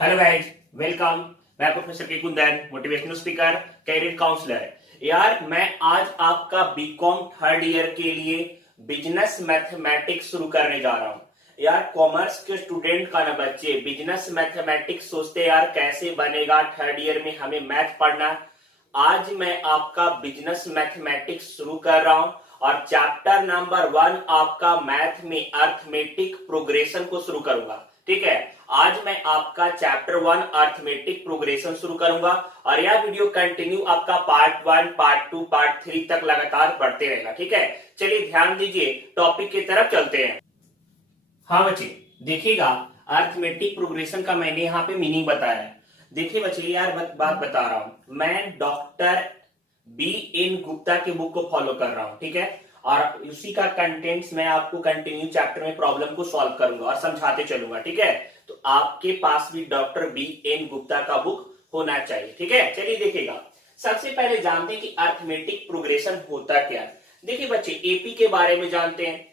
Hello guys, welcome. मैं professor K Kundan, motivational speaker, career counsellor. यार मैं आज आपका बीकॉम थर्ड ईयर के लिए बिजनेस मैथमेटिक्स शुरू करने जा रहा हूँ। यार कॉमर्स के स्टूडेंट का ना बच्चे बिजनेस मैथमेटिक्स सोचते यार कैसे बनेगा, थर्ड ईयर में हमें मैथ पढ़ना। आज मैं आपका बिजनेस मैथमेटिक्स शुरू कर रहा हूँ और चैप्टर नंबर 1 आपका मैथ में अर्थमेटिक प्रोग्रेशन को शुरू करूंगा। ठीक है, आज मैं आपका चैप्टर 1 अर्थमेटिक प्रोग्रेशन शुरू करूंगा और यह वीडियो कंटिन्यू आपका पार्ट 1, पार्ट 2, पार्ट 3 तक लगातार बढ़ते रहेगा। ठीक है, चलिए ध्यान दीजिए, टॉपिक की तरफ चलते हैं। हाँ बच्चे, देखिएगा अर्थमेटिक प्रोग्रेशन का मैंने यहाँ पे मीनिंग बताया है। देखिए बच्चे, यार बात बता रहा हूं, मैं डॉक्टर बी एन गुप्ता के बुक को फॉलो कर रहा हूं। ठीक है, और उसी का कंटेंट्स मैं आपको कंटिन्यू चैप्टर में प्रॉब्लम को सॉल्व करूंगा और समझाते चलूंगा। ठीक है, तो आपके पास भी डॉक्टर बी एन गुप्ता का बुक होना चाहिए। ठीक है, चलिए देखिएगा, सबसे पहले जानते हैं कि अर्थमेटिक प्रोग्रेशन होता क्या है। देखिए बच्चे, एपी के बारे में जानते हैं।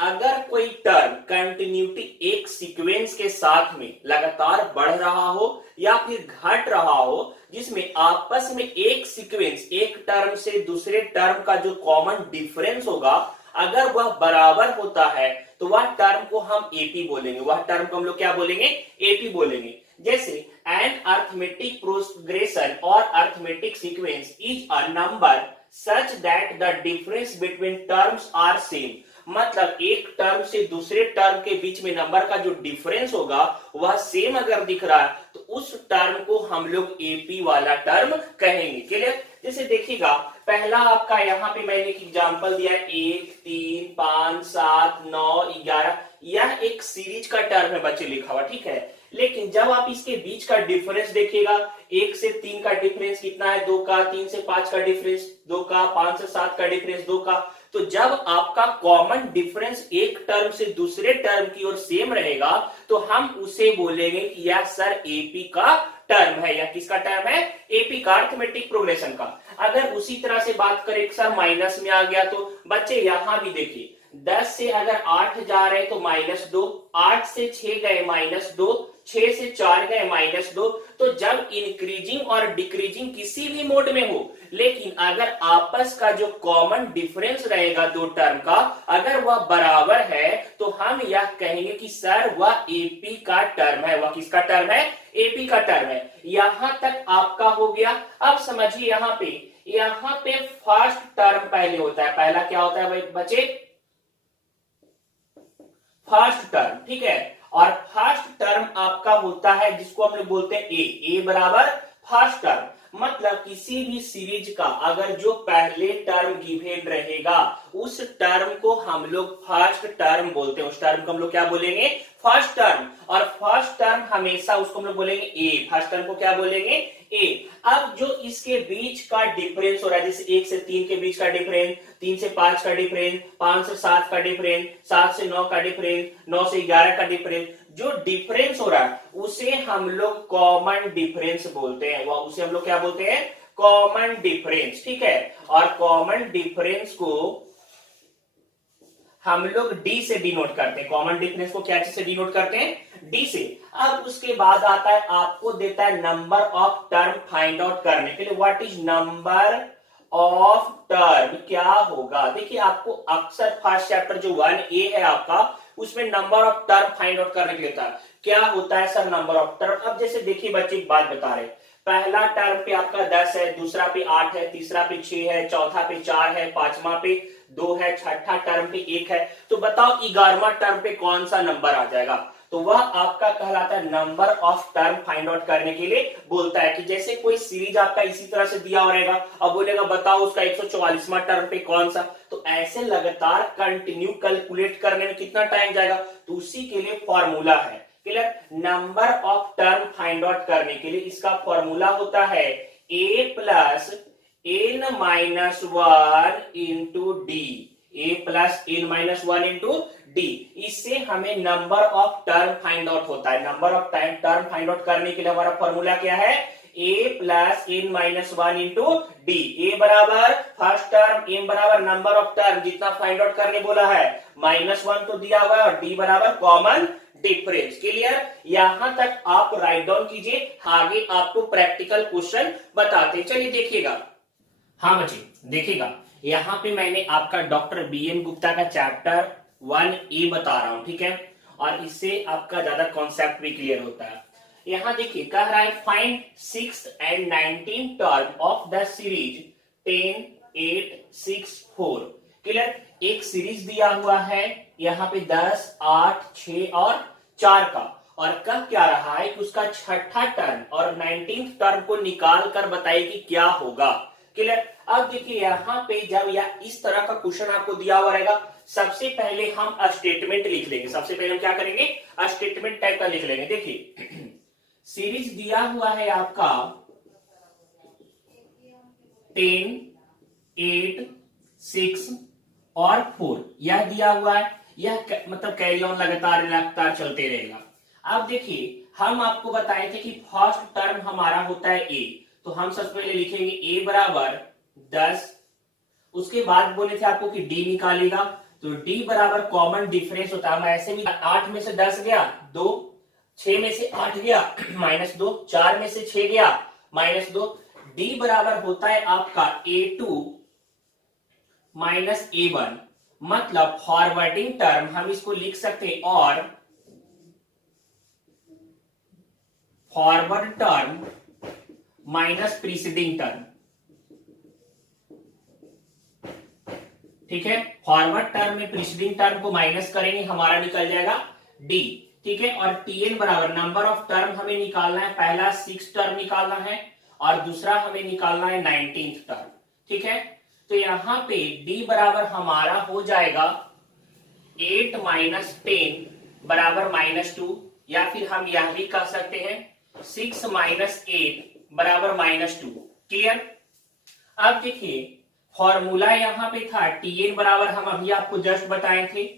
अगर कोई टर्म कंटिन्यूटी एक सीक्वेंस के साथ में लगातार बढ़ रहा हो या फिर घट रहा हो, जिसमें आपस में एक सीक्वेंस एक टर्म से दूसरे टर्म का जो कॉमन डिफरेंस होगा अगर वह बराबर होता है तो वह टर्म को हम एपी बोलेंगे। वह टर्म को हम लोग क्या बोलेंगे? एपी बोलेंगे। जैसे एन अर्थमेटिक प्रोग्रेशन और arithmetic sequence is a number such that the difference between terms are same. मतलब एक टर्म से दूसरे टर्म के बीच में नंबर का जो डिफरेंस होगा वह सेम अगर दिख रहा है तो उस टर्म को हम लोग एपी वाला टर्म कहेंगे। क्लियर? जैसे देखिएगा, पहला आपका यहाँ पे मैंने एक एग्जांपल दिया है, 1, 3, 5, 7, 9, 11। यह एक सीरीज का टर्म है बच्चे लिखा हुआ। ठीक है, लेकिन जब आप इसके बीच का डिफरेंस देखिएगा, 1 से 3 का डिफरेंस कितना है? 2 का। 3 से 5 का डिफरेंस 2 का। 5 से 7 का डिफरेंस 2 का। तो जब आपका कॉमन डिफरेंस एक टर्म से दूसरे टर्म की ओर सेम रहेगा तो हम उसे बोलेंगे कि यह सर एपी का टर्म है। या किसका टर्म है? एपी का, अर्थमेटिक प्रोग्रेशन का। अगर उसी तरह से बात करें सर माइनस में आ गया तो बच्चे यहां भी देखिए, 10 से अगर 8 जा रहे तो -2, 8 से 6 गए -2, 6 से 4 गए -2। तो जब इंक्रीजिंग और डिक्रीजिंग किसी भी मोड में हो, लेकिन अगर आपस का जो कॉमन डिफरेंस रहेगा दो टर्म का अगर वह बराबर है तो हम यह कहेंगे कि सर वह एपी का टर्म है। वह किसका टर्म है? एपी का टर्म है। यहां तक आपका हो गया। अब समझिए यहाँ पे फर्स्ट टर्म पहले होता है। पहला क्या होता है भाई बच्चे? First term. ठीक है, और फर्स्ट टर्म आपका होता है जिसको हम लोग बोलते हैं ए बराबर फर्स्ट टर्म। मतलब किसी भी सीरीज का अगर जो पहले टर्म गिवन रहेगा उस टर्म को हम लोग फर्स्ट टर्म बोलते हैं। उस टर्म को हम लोग क्या बोलेंगे? First term. और फर्स्ट टर्म हमेशा उसको हम लोग बोलेंगे ए। फर्स्ट टर्म को क्या बोलेंगे? ए। अब जो इसके बीच का डिफरेंस हो रहा है, जैसे 1 से 3 के बीच का डिफरेंस, 3 से 5 का डिफरेंस, 5 से 7 का डिफरेंस, 7 से 9 का डिफरेंस, 9 से 11 का डिफरेंस, जो डिफरेंस हो रहा है उसे हम लोग कॉमन डिफरेंस बोलते हैं। वह उसे हम लोग क्या बोलते हैं? Common difference. ठीक है, और कॉमन डिफरेंस को हम लोग डी से डिनोट करते हैं। कॉमन डिफरेंस को क्या चीज से डिनोट करते हैं? डी से। अब उसके बाद आता है, आपको देता है number of term find out करने के लिए। What is number of term? क्या होगा? देखिए, आपको अक्सर फर्स्ट चैप्टर जो 1A है आपका, उसमें number of term find out करने के लिए होता है। क्या होता है सर नंबर ऑफ टर्म? अब जैसे देखिए बच्चे, एक बात बता रहे, पहला टर्म पे आपका 10 है, दूसरा पे 8 है, तीसरा पे 6 है, चौथा पे 4 है, पांचवा पे 2 है, छठा टर्म पे 1 है। तो बताओ 11वां टर्म पे कौन सा नंबर आ जाएगा? तो वह आपका कहलाता है number of term find out करने के लिए बोलता है। कि जैसे कोई सीरीज आपका इसी तरह से दिया रहेगा, अब बोलेगा बताओ उसका 144वां टर्म पे कौन सा। तो ऐसे लगातार कंटिन्यू कैलकुलेट करने में कितना टाइम जाएगा? तो उसी के लिए फॉर्मूला है। Clear? Number of term find out करने के लिए इसका फॉर्मूला होता है a plus n minus 1 into D. a plus n minus 1 into D. इससे हमें number of term find out होता है। Number of term find out करने के लिए हमारा फॉर्मूला क्या है? a plus n minus 1 into D. A बराबर फर्स्ट टर्म, m बराबर नंबर ऑफ टर्म जितना फाइंड आउट करने बोला है, -1 तो दिया हुआ है, और d बराबर कॉमन डिफरेंस। क्लियर? यहां तक आप राइट डाउन कीजिए, आगे आपको प्रैक्टिकल क्वेश्चन बताते हैं। चलिए देखिएगा। हाँ बच्चे देखिएगा, यहाँ पे मैंने आपका डॉक्टर BN गुप्ता का चैप्टर 1A बता रहा हूं, ठीक है, और इससे आपका ज्यादा कॉन्सेप्ट भी क्लियर होता है। यहाँ देखिए कह रहा है find 6th and 19th term of the series 10, 8, 6, 4। Clear? एक सीरीज दिया हुआ है यहाँ पे 10, 8, 6 और 4 का, और कह क्या रहा है कि उसका छठा टर्म और 19th टर्म को निकाल कर बताइए कि क्या होगा। क्लियर? अब देखिए यहाँ पे जब या इस तरह का क्वेश्चन आपको दिया हुआ रहेगा, सबसे पहले हम स्टेटमेंट लिख लेंगे। सबसे पहले हम क्या करेंगे? स्टेटमेंट टाइप का लिख लेंगे। देखिए सीरीज दिया हुआ है आपका 10, 8, 6 और 4, यह दिया हुआ है। यह मतलब कैरी ऑन लगातार चलते रहेगा। अब देखिए हम आपको बताए थे कि फर्स्ट टर्म हमारा होता है ए, तो हम सबसे पहले लिखेंगे ए बराबर 10। उसके बाद बोले थे आपको कि डी निकालेगा, तो डी बराबर कॉमन डिफरेंस होता है। हम ऐसे भी 8 में से 10 गया 2, 6 में से 8 गया -2, 4 में से 6 गया -2। डी बराबर होता है आपका A2 माइनस A1, मतलब फॉरवर्डिंग टर्म हम इसको लिख सकते हैं, और forward term minus preceding term. ठीक है, फॉरवर्ड टर्म में प्रीसीडिंग टर्म को माइनस करेंगे, हमारा निकल जाएगा डी। ठीक है, और Tn बराबर नंबर ऑफ टर्म हमें निकालना है, पहला 6 टर्म निकालना है और दूसरा हमें निकालना है 19th टर्म। ठीक है, तो यहां पे D बराबर हमारा हो जाएगा 8 माइनस 10 बराबर -2, या फिर हम यह भी कह सकते हैं 6 माइनस 8 बराबर -2। क्लियर? अब देखिए फॉर्मूला यहां पे था Tn बराबर, हम अभी आपको जस्ट बताए थे,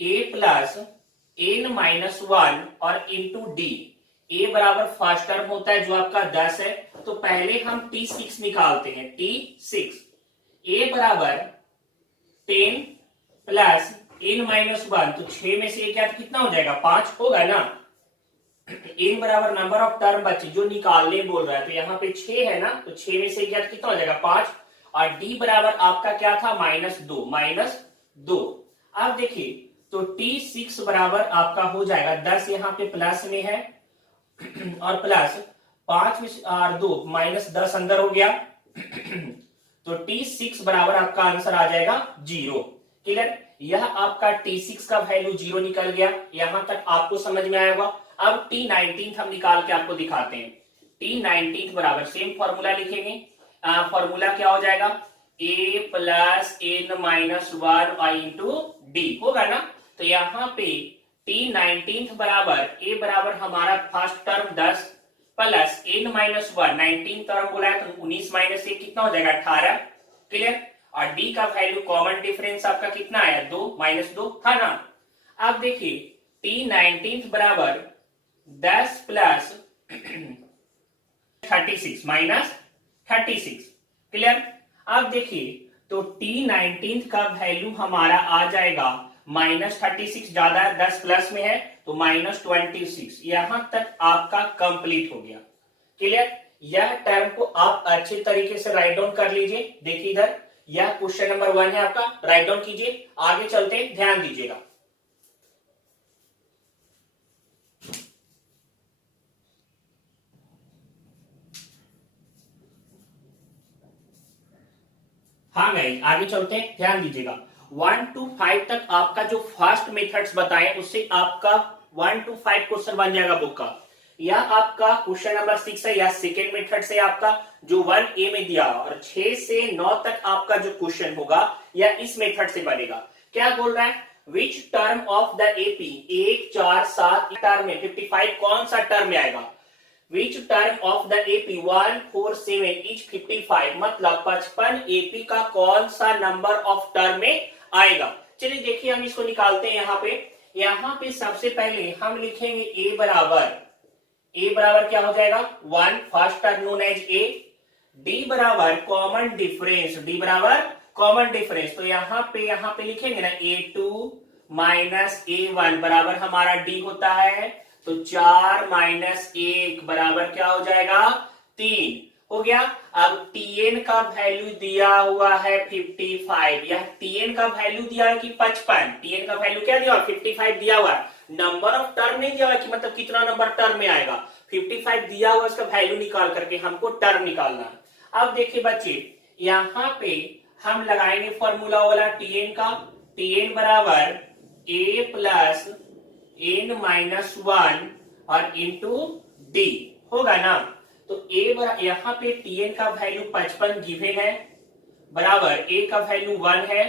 a प्लस n माइनस 1 और इंटू डी। a बराबर फर्स्ट टर्म होता है जो आपका 10 है, तो पहले हम T6 निकालते हैं। T6 a बराबर 10 प्लस n माइनस 1, तो 6 में से क्या कितना हो जाएगा? 5 होगा ना। n बराबर नंबर ऑफ टर्म बच्चे जो निकालने बोल रहा है, तो यहाँ पे 6 है ना, तो 6 में से क्या कितना हो जाएगा? 5। और d बराबर आपका क्या था? -2। अब देखिए तो T6 बराबर आपका हो जाएगा 10, यहाँ पे प्लस में है और प्लस 5 में और 2 -10 अंदर हो गया, तो T6 बराबर आपका आंसर आ जाएगा 0। क्लियर? यह आपका T6 का वैल्यू 0 निकल गया। यहां तक आपको समझ में आया होगा। अब T19 हम निकाल के आपको दिखाते हैं। T19 बराबर सेम फॉर्मूला लिखेंगे। फॉर्मूला क्या हो जाएगा? a plus n minus 1 into D होगा ना। तो यहाँ पे T19 बराबर a बराबर हमारा first term 10 plus n minus 1, 19 term बोला है तो 19 माइनस 1 कितना हो जाएगा? 18। क्लियर? और d का वैल्यू कॉमन डिफरेंस आपका कितना आया? 2 -2 था ना। अब देखिए T19 बराबर 10 प्लस 36 माइनस 36। क्लियर? अब देखिए तो T19 का वैल्यू हमारा आ जाएगा -36, ज्यादा है 10 प्लस में है तो -26। यहां तक आपका कंप्लीट हो गया। क्लियर? यह टर्म को आप अच्छे तरीके से राइट डाउन कर लीजिए। देखिए इधर यह क्वेश्चन नंबर 1 है आपका, राइट डाउन कीजिए। आगे चलते हैं, ध्यान दीजिएगा। हाँ गाइस आगे चलते हैं, ध्यान दीजिएगा। 1 to 5 तक आपका जो फर्स्ट मेथड्स बताए उससे आपका 1 to 5 क्वेश्चन बन जाएगा बुक का। यह आपका क्वेश्चन नंबर 6 है, या सेकेंड मेथड से आपका जो 1A में दिया, और 6 से 9 तक आपका जो क्वेश्चन होगा यह इस मेथड से बनेगा। क्या बोल रहा है? Which term of the AP, 1, 4, 7 term में 55 कौन सा टर्म में आएगा? Which term of the AP 1, 4, 7 etch 55, मतलब 55 एपी का कौन सा नंबर ऑफ टर्म में आएगा। चलिए देखिए हम इसको निकालते हैं। यहाँ पे सबसे पहले हम लिखेंगे a बराबर क्या हो जाएगा? 1 first term known as a। d बराबर कॉमन डिफरेंस, d बराबर कॉमन डिफरेंस, तो यहाँ पे लिखेंगे ना A2 माइनस A1 बराबर हमारा D होता है, तो 4 माइनस 1 बराबर क्या हो जाएगा 3 हो गया। अब Tn का वैल्यू दिया हुआ है 55, यह Tn का वैल्यू दिया है कि 55, Tn का वैल्यू क्या दिया हुआ 55 दिया हुआ है, नंबर ऑफ टर्म नहीं दिया हुआ कि मतलब कितना नंबर टर्म में आएगा, 55 दिया हुआ, इसका वैल्यू निकाल करके हमको टर्म निकालना है। अब देखिए बच्चे यहां पे हम लगाएंगे फॉर्मूला वाला Tn का, Tn बराबर a प्लस n माइनस 1 और इंटू डी होगा ना। तो a यहाँ पे Tn का वैल्यू 55 गिवन है, बराबर a का वैल्यू 1 है,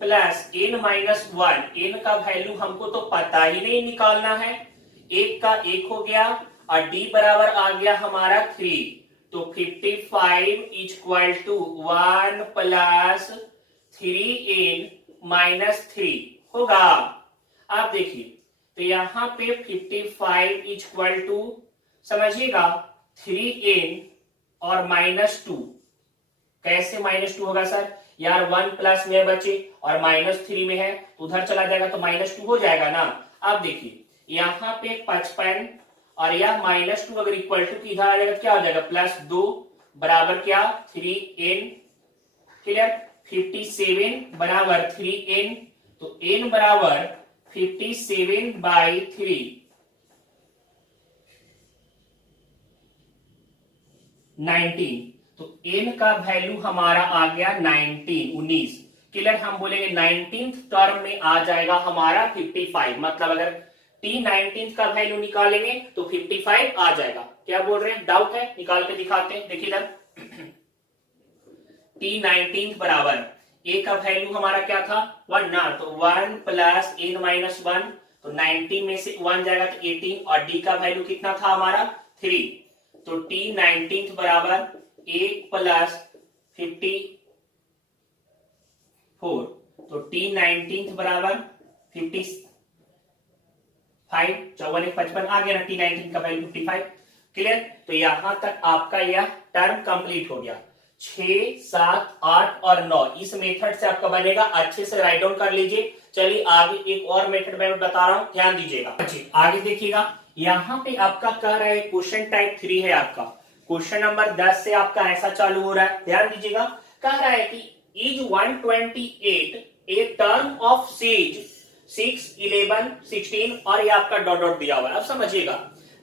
प्लस n माइनस 1, n का वैल्यू हमको तो पता ही नहीं निकालना है, 1 का 1 हो गया और d बराबर आ गया हमारा 3, तो 55 is equal to 1 plus 3n minus 3 होगा। आप देखिए तो यहां पे 55 इज इक्वल टू समझिएगा 3n और माइनस 2, कैसे माइनस 2 होगा सर, यार 1 प्लस में बचे और माइनस 3 में है तो उधर चला जाएगा तो माइनस 2 हो जाएगा ना। अब देखिए यहां पे 55 और यह माइनस 2 अगर इक्वल टू की इधर आ जाएगा क्या हो जाएगा प्लस 2 बराबर क्या 3n, क्लियर, 57 बराबर 3n, तो n बराबर 57 बाई 3, 19, तो n का वैल्यू हमारा आ गया 19, क्लियर, हम बोलेंगे 19th टर्म में आ जाएगा हमारा 55, मतलब अगर t 19th का वैल्यू निकालेंगे तो 55 आ जाएगा। क्या बोल रहे हैं, डाउट है, निकाल के दिखाते हैं, देखिए इधर t 19th बराबर a का वैल्यू हमारा क्या था 1 ना, तो 1 प्लस n माइनस 1, तो 19 में से 1 जाएगा तो 18 और d का वैल्यू कितना था हमारा 3, तो t 19th बराबर 1 प्लस 54, तो t 19th बराबर 55, 54 55 आ गया ना, t 19th का वैल्यू 55, क्लियर। तो यहां तक आपका यह टर्म कंप्लीट हो गया। 6, 7, 8 और 9 इस मेथड से आपका बनेगा, अच्छे से राइट डाउन कर लीजिए। चलिए आगे एक और मेथड मैं बता रहा हूं, ध्यान दीजिएगा। आगे देखिएगा यहां पे आपका कह रहा है क्वेश्चन टाइप 3 है आपका, क्वेश्चन नंबर 10 से आपका ऐसा चालू हो रहा है, ध्यान दीजिएगा। कह रहा है कि is 128 a term of series 6, 11, 16 और ये आपका डॉट डॉट दिया हुआ है। अब समझिएगा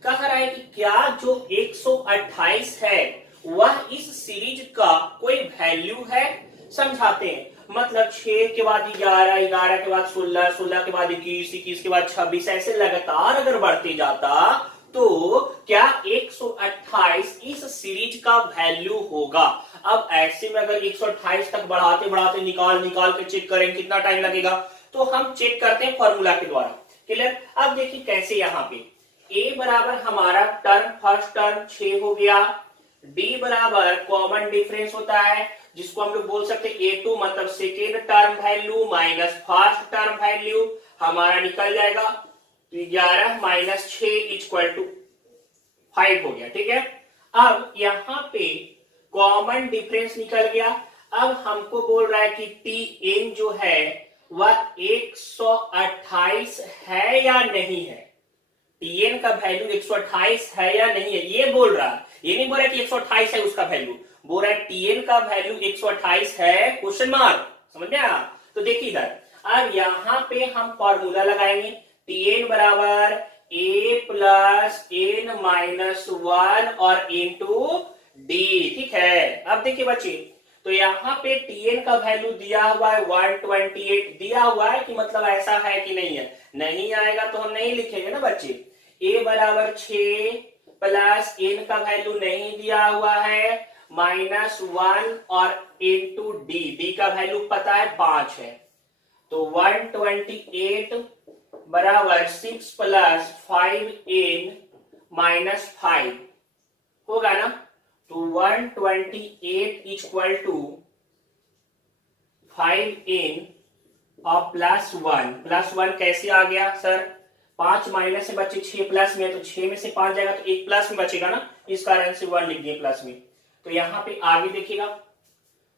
कह रहा है कि क्या जो 128 है वह इस सीरीज का कोई वैल्यू है, समझाते हैं। मतलब 6 के बाद 11, 11 के बाद 16, 16 के बाद 21, 21 के बाद 26, ऐसे लगातार अगर बढ़ते जाता तो क्या 128 इस सीरीज का वैल्यू होगा। अब ऐसे में अगर 128 तक बढ़ाते बढ़ाते निकाल निकाल के चेक करेंगे कितना टाइम लगेगा, तो हम चेक करते हैं फॉर्मूला के द्वारा, क्लियर। अब देखिए कैसे, यहाँ पे a बराबर हमारा टर्म फर्स्ट टर्म 6 हो गया, d बराबर कॉमन डिफरेंस होता है जिसको हम लोग बोल सकते हैं a2, मतलब second term value minus first term value हमारा निकल जाएगा, तो 11 माइनस 6 इक्वल टू 5 हो गया, ठीक है। अब यहाँ पे कॉमन डिफरेंस निकल गया। अब हमको बोल रहा है कि tn जो है वह 128 है या नहीं है, tn का वैल्यू 128 है या नहीं है, ये बोल रहा है। ये नहीं बोल रहा है कि 128 है उसका वैल्यू, बोल रहा है tn का वैल्यू 128 है, क्वेश्चन मार्क, समझ गया। तो देखिए इधर अब यहां पे हम फॉर्मूला लगाएंगे, tn बराबर a प्लस n माइनस 1 और इंटू डी, ठीक है। अब देखिए बच्चे तो यहाँ पे tn का वैल्यू दिया हुआ है 128 दिया हुआ है, कि मतलब ऐसा है कि नहीं है, नहीं आएगा तो हम नहीं लिखेंगे ना बच्चे। a बराबर 6 प्लस n का वैल्यू नहीं दिया हुआ है माइनस 1 और इंटू डी, डी का वैल्यू पता है 5 है, तो 128 बराबर 6 प्लस 5n माइनस 5 होगा ना, तो 128 इक्वल टू 5n और प्लस 1 कैसे आ गया सर, 5 माइनस से बचे 6 प्लस में, तो 6 में से 5 जाएगा तो 1 प्लस में बचेगा ना, इस कारण से 1 लिख दिए प्लस में। तो यहाँ पे आगे देखिएगा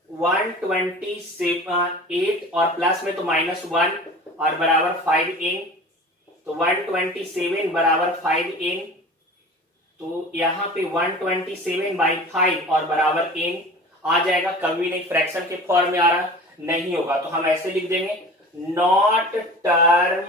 128 और प्लस में तो माइनस 1 और बराबर 5n, तो 127 बराबर 5n, तो यहाँ पे 127/5 और बराबर n आ जाएगा। कभी नहीं फ्रैक्शन के फॉर्म में आ रहा नहीं होगा, तो हम ऐसे लिख देंगे not term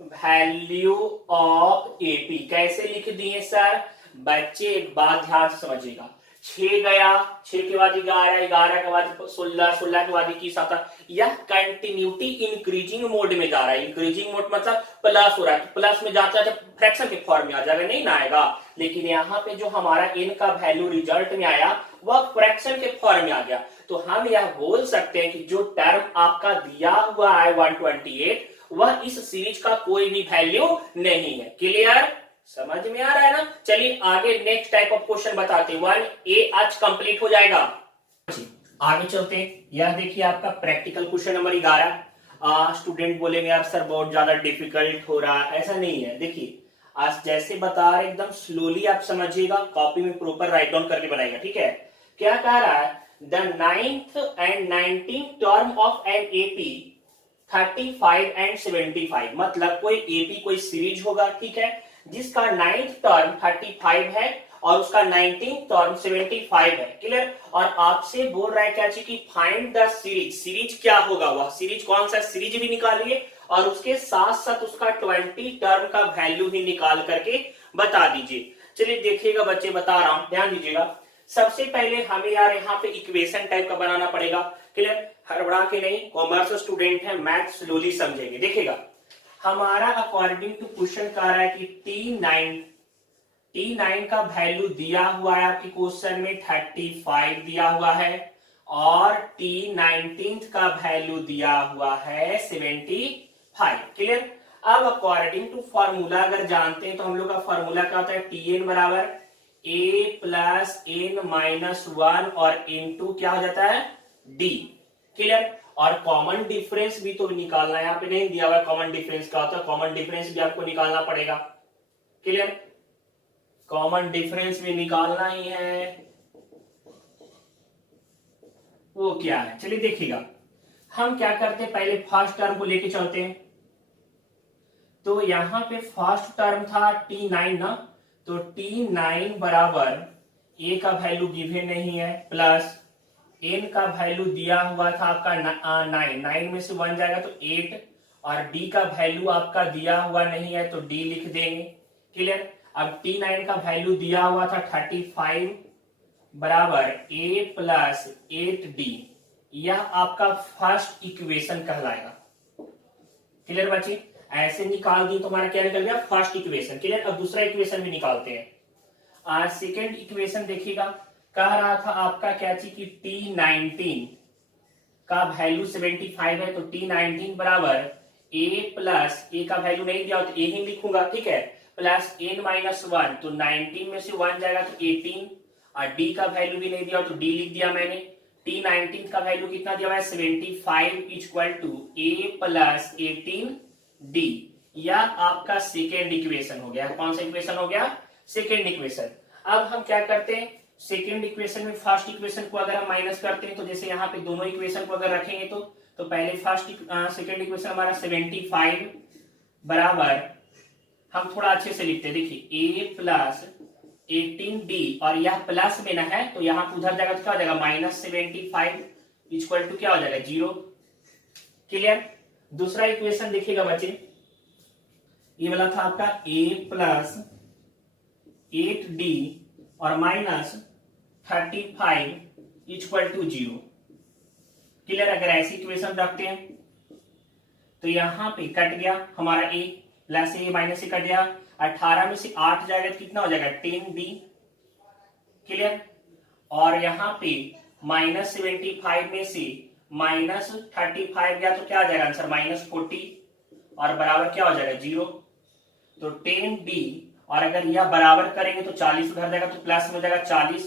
value of AP. कैसे लिख दिए सर? बच्चे एक बात ध्यान से समझिएगा, 6 गया, 6 के बाद 11, 11 के बाद 16, 16 के बाद 21 आता, यह कंटिन्यूटी इंक्रीजिंग मोड में जा रहा है। इंक्रीजिंग मोड मतलब प्लस हो रहा है, प्लस में जाता है तो फ्रैक्शन के फॉर्म में आ जाएगा, नहीं ना आएगा। लेकिन यहाँ पे जो हमारा n का वैल्यू रिजल्ट में आया वह फ्रैक्शन के फॉर्म में आ गया, तो हम यह बोल सकते हैं कि जो टर्म आपका दिया हुआ है 128, वह इस सीरीज का कोई भी वैल्यू नहीं है। क्लियर? समझ में आ रहा है ना? चलिए आगे नेक्स्ट टाइप ऑफ क्वेश्चन बताते हैं। 1A आज कंप्लीट हो जाएगा। आगे चलते हैं। यह देखिए आपका प्रैक्टिकल क्वेश्चन नंबर 11। स्टूडेंट बोलेंगे यार सर बहुत ज्यादा डिफिकल्ट हो रहा है, ऐसा नहीं है। देखिए आज जैसे बता रहे एकदम स्लोली आप समझिएगा, कॉपी में प्रॉपर राइट डाउन करके बनाएगा, ठीक है? क्या कह रहा है? The 9th and 19th term of an AP 35 and 75, मतलब कोई एपी कोई सीरीज होगा, ठीक है, जिसका 9th टर्म 35 है और उसका 19th टर्म 75 है। क्लियर? और आपसे बोल रहा है क्या चीज की फाइंड द सीरीज। सीरीज क्या होगा? वह सीरीज कौन सा सीरीज भी निकालिए और उसके साथ साथ उसका 20 टर्म का वैल्यू भी निकाल करके बता दीजिए। चलिए देखिएगा बच्चे, बता रहा हूं, ध्यान दीजिएगा। सबसे पहले हमें यार यहाँ पे इक्वेशन टाइप का बनाना पड़ेगा। क्लियर? हड़बड़ा के नहीं, कॉमर्स स्टूडेंट है, मैथ स्लोली समझेंगे। देखिएगा हमारा अकॉर्डिंग टू क्वेश्चन कह रहा है कि T9 का वैल्यू दिया हुआ है आपके क्वेश्चन में 35 दिया हुआ है और T19 का वैल्यू दिया हुआ है 75। क्लियर? अब अकॉर्डिंग टू फॉर्मूला अगर जानते हैं तो हम लोग का फॉर्मूला क्या होता है? Tn बराबर a प्लस n माइनस 1 और n2 क्या हो जाता है? d। क्लियर? और कॉमन डिफरेंस भी तो निकालना है, यहाँ पे नहीं दिया हुआ है कॉमन डिफरेंस का होता है, कॉमन डिफरेंस भी आपको निकालना पड़ेगा। क्लियर? कॉमन डिफरेंस भी निकालना ही है। वो क्या है? चलिए देखिएगा, हम क्या करते हैं, पहले फर्स्ट टर्म को लेके चलते हैं। तो यहां पे फर्स्ट टर्म था T9 ना, तो T9 बराबर a का वैल्यू गिवन नहीं है, प्लस n का वैल्यू दिया हुआ था आपका 9 में से 1 जाएगा तो 8, और d का वैल्यू आपका दिया हुआ नहीं है तो d लिख देंगे। क्लियर? अब T9 का वैल्यू दिया हुआ था 35 बराबर a प्लस 8d, यह आपका फर्स्ट इक्वेशन कहलाएगा। क्लियर बच्चे? ऐसे निकाल दी तो हमारा क्या निकल गया? First equation. क्लियर? अब दूसरा इक्वेशन भी निकालते हैं। सेकेंड इक्वेशन देखिएगा, कह रहा था आपका क्या चीज की T19 का वैल्यू 75 है, तो T19 बराबर a प्लस a का वैल्यू नहीं दिया हो तो a ही लिखूंगा, ठीक है, प्लस n माइनस 1, तो 19 में से 1 जाएगा तो 18, और d का वैल्यू भी नहीं दिया हो तो d लिख दिया मैंने। T19 का वैल्यू कितना दिया हुआ है? 75 equal to a plus 18d। यह आपका सेकेंड इक्वेशन हो गया। कौन सा इक्वेशन हो गया? Second equation. अब हम क्या करते हैं, सेकेंड इक्वेशन में फर्स्ट इक्वेशन को अगर हम माइनस करते हैं, तो जैसे यहाँ पे दोनों इक्वेशन को अगर रखेंगे तो पहले सेकेंड इक्वेशन हमारा 75 बराबर, हम थोड़ा अच्छे से लिखते हैं, देखिए a प्लस 18d, और यह प्लस में ना है तो यहाँ उधर जाएगा तो क्या हो जाएगा? माइनस 75 इक्वल टू क्या हो जाएगा? 0। क्लियर? दूसरा इक्वेशन देखिएगा बच्चे, ये वाला था आपका a प्लस 8d और माइनस 35 इक्वल टू 0। क्लियर? अगर ऐसी इक्वेशन रखते हैं तो यहां पे कट गया हमारा a प्लस a माइनस से कट गया, 18 में से 8 जाएगा तो कितना हो जाएगा? 10d। क्लियर? और यहाँ पे माइनस 75 में से माइनस 35 गया तो क्या आ जाएगा आंसर? माइनस 40, और बराबर क्या हो जाएगा? 0। तो 10d, और अगर यह बराबर करेंगे तो 40 उधर जाएगा तो प्लस में हो जाएगा 40,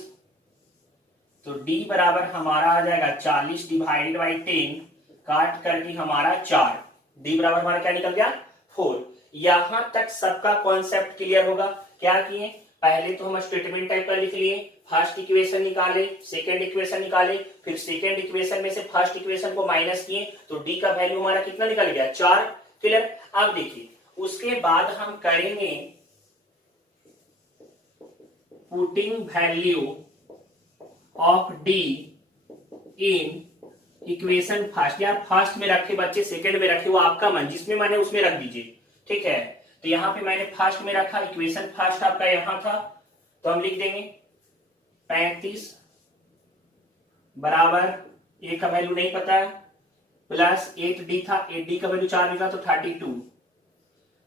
तो d बराबर हमारा आ जाएगा 40 डिवाइडेड बाई 10, काट करके हमारा 4, d बराबर हमारा क्या निकल गया? 4। यहां तक सबका कॉन्सेप्ट क्लियर होगा। क्या किए? पहले तो हम स्टेटमेंट टाइप का लिख लिए, फर्स्ट इक्वेशन निकाले, सेकंड इक्वेशन निकाले, फिर सेकंड इक्वेशन में से फर्स्ट इक्वेशन को माइनस किए तो डी का वैल्यू हमारा कितना निकल गया 4। क्लियर। अब देखिए उसके बाद हम करेंगे putting value of D in equation first. यार फर्स्ट में रखे बच्चे, सेकंड में रखे वो आपका मन, जिसमें मैंने उसमें रख दीजिए। ठीक है, तो यहां पे मैंने फर्स्ट में रखा, इक्वेशन फर्स्ट आपका यहां था, तो हम लिख देंगे 35 बराबर ए का वैल्यू नहीं पता है, प्लस 8d था, 8d का वैल्यू 4 निकला तो 32,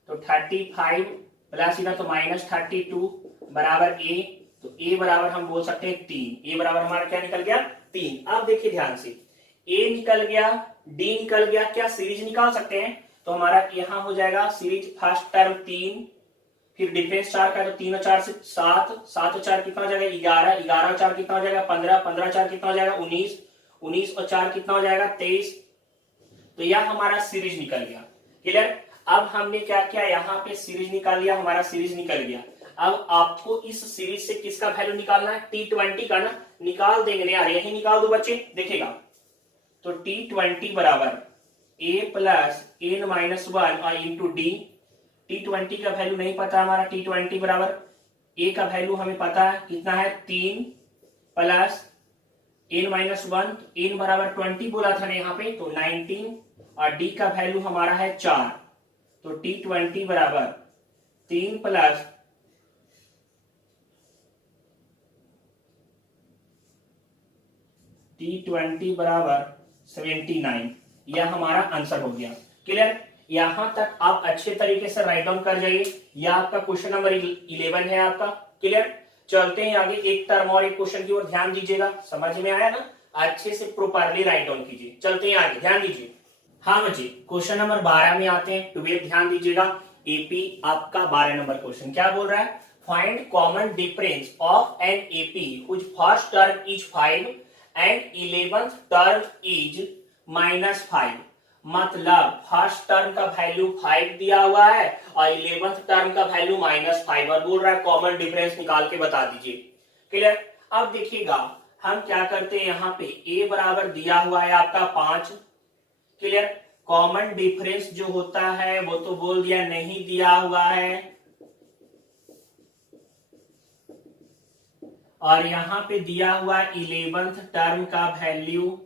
तो 35 प्लस इधर तो माइनस 32 बराबर ए, तो ए बराबर हम बोल सकते हैं 3। ए बराबर हमारा क्या निकल गया 3। अब देखिए ध्यान से, ए निकल गया, डी निकल गया, क्या सीरीज निकाल सकते हैं? तो हमारा यहां हो जाएगा सीरीज फर्स्ट टर्म 3, फिर डिफरेंस 4 का, तो 3 और 4 से 7, 7 और 4 कितना हो जाएगा 11, 11 और 4 कितना हो जाएगा 15, 15 और 4 कितना हो जाएगा 19, 19 और 4 कितना हो जाएगा 23। तो यह हमारा सीरीज निकल गया। क्लियर। अब हमने क्या किया, यहाँ पे सीरीज निकाल लिया, हमारा सीरीज निकल गया। अब आपको इस सीरीज से किसका वैल्यू निकालना है, T20 का ना, निकाल देंगे यार, यही निकाल दो बच्चे, देखेगा। तो T20 बराबर a प्लस n माइनस 1 और इंटू डी। T20 का वैल्यू नहीं पता हमारा, T20 बराबर a का वैल्यू हमें पता है कितना है 3 प्लस n माइनस 1, n बराबर 20 बोला था ना यहाँ पे, तो 19 और d का वैल्यू हमारा है 4, तो T20 बराबर 3 प्लस T20 बराबर 79। यह हमारा आंसर हो गया। क्लियर। यहां तक आप अच्छे तरीके से राइट डाउन कर जाइए। यह आपका क्वेश्चन नंबर 11 है आपका। क्लियर। चलते हैं आगे, एक टर्म और एक क्वेश्चन की ओर ध्यान दीजिएगा। समझ में आया ना, अच्छे से प्रॉपरली राइट डाउन कीजिए। चलते हैं आगे, ध्यान दीजिए। हाँ बच्चे, क्वेश्चन नंबर 12 में आते हैं। 12 ध्यान दीजिएगा, एपी आपका 12 नंबर क्वेश्चन क्या बोल रहा है, find common difference of an AP which first term is 5 and 11th term is -5। मतलब फर्स्ट टर्म का वैल्यू 5 दिया हुआ है और 11th टर्म का वैल्यू -5, और बोल रहा है कॉमन डिफरेंस निकाल के बता दीजिए। क्लियर। अब देखिएगा हम क्या करते हैं, यहाँ पे a बराबर दिया हुआ है आपका 5। क्लियर। कॉमन डिफरेंस जो होता है वो तो बोल दिया नहीं दिया हुआ है, और यहां पे दिया हुआ 11th टर्म का वैल्यू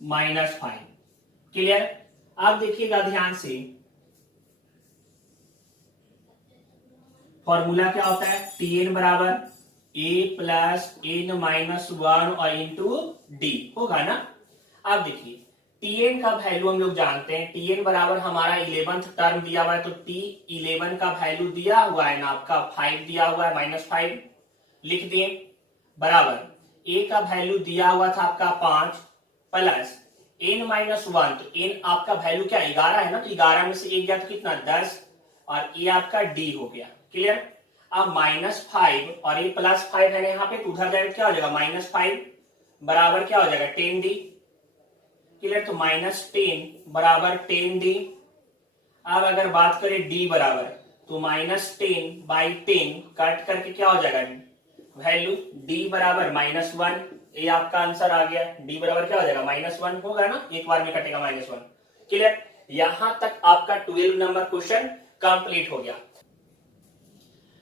-5। क्लियर। अब देखिएगा ध्यान से, फॉर्मूला क्या होता है, Tn बराबर a प्लस n माइनस 1 और इंटू डी होगा ना। अब देखिए Tn का वैल्यू हम लोग जानते हैं, Tn बराबर हमारा 11th टर्म दिया हुआ है, तो T11 का वैल्यू दिया हुआ है ना आपका 5 दिया हुआ है, -5 लिख दिए, बराबर a का वैल्यू दिया हुआ था आपका 5 प्लस n माइनस 1, तो n आपका वैल्यू क्या 11 है ना, तो 11 में से 1 गया तो कितना 10, और a आपका d हो गया। क्लियर। अब -5 और a +5 है ना यहाँ पे, तो उधर जाएगा क्या हो जाएगा -5 बराबर क्या हो जाएगा 10d। क्लियर। तो -10 बराबर 10d। अब अगर बात करें d बराबर, तो -10/10 कट करके क्या हो जाएगा वैल्यू d बराबर -1। ये आपका आंसर आ गया, d बराबर क्या हो जाएगा -1 होगा ना, एक बार में कटेगा -1। क्लियर। यहां तक आपका 12 नंबर क्वेश्चन कंप्लीट हो गया।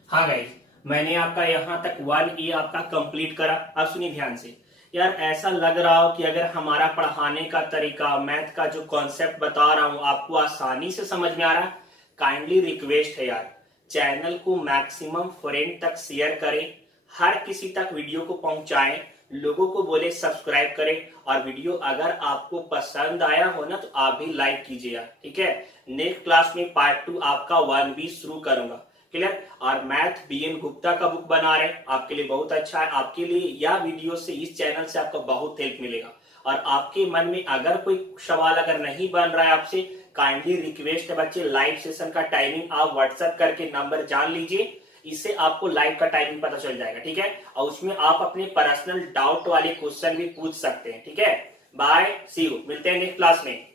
हाँ गाइस, मैंने आपका यहां तक 1A आपका कंप्लीट करा। अब सुनिए ध्यान से, यार ऐसा लग रहा हो कि अगर हमारा पढ़ाने का तरीका, मैथ का जो कॉन्सेप्ट बता रहा हूं आपको आसानी से समझ में आ रहा है, काइंडली रिक्वेस्ट है यार, चैनल को मैक्सिमम फ्रेंड तक शेयर करें, हर किसी तक वीडियो को पहुंचाएं, लोगों को बोले सब्सक्राइब करें, और वीडियो अगर आपको पसंद आया हो ना तो आप भी लाइक कीजिएगा। ठीक है। नेक्स्ट क्लास में पार्ट 2 आपका 1B शुरू करूंगा। क्लियर। और मैथ BN गुप्ता का बुक बना रहे हैं, आपके लिए बहुत अच्छा है। आपके लिए यह वीडियो से, इस चैनल से आपको बहुत हेल्प मिलेगा। और आपके मन में अगर कोई सवाल अगर नहीं बन रहा है आपसे, काइंडली रिक्वेस्ट है बच्चे, लाइव सेशन का टाइमिंग आप व्हाट्सएप करके नंबर जान लीजिए, इससे आपको लाइव का टाइमिंग पता चल जाएगा। ठीक है। और उसमें आप अपने पर्सनल डाउट वाले क्वेश्चन भी पूछ सकते हैं। ठीक है। बाय, सी यू, मिलते हैं नेक्स्ट क्लास में।